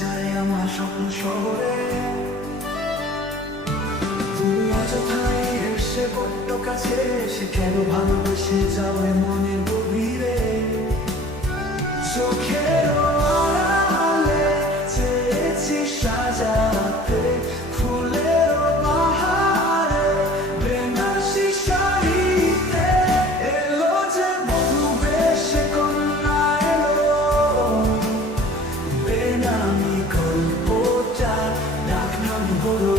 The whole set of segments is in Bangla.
যায় আমার স্বপ্ন শহরে। তুমি অযথাই এসে বড্ড কাছে এসে কেন ভালোবেসে যাও এ মনের গভীরে। চোখের আড়ালে চেয়েছি সাজাতে ফুলের বাহারে, বেনারসি শাড়িতে এলো যে বধূ বেশে কন্যা এলো, বেনামি গল্পটা ডাক নাম হলো।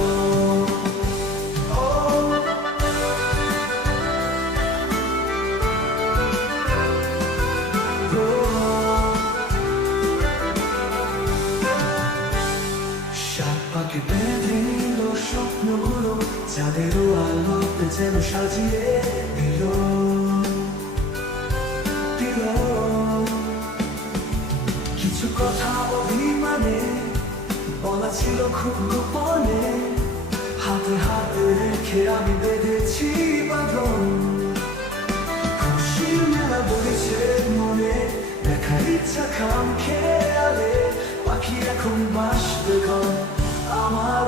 পাকে বেঁধে নিল স্বপ্নগুলো, যাদেরও আলোতে যেন সাজিয়ে দিল। কিছু কথা অভিমানে বলা ছিল খুব গোপনে, হাতে হাতে রেখে আমি বেঁধেছি বাঁধন। খুশির মেলা বলেছে মনে, দেখার ইচ্ছা খাম খেয়ালে, পাখি এখন বাসবে ঘর আমার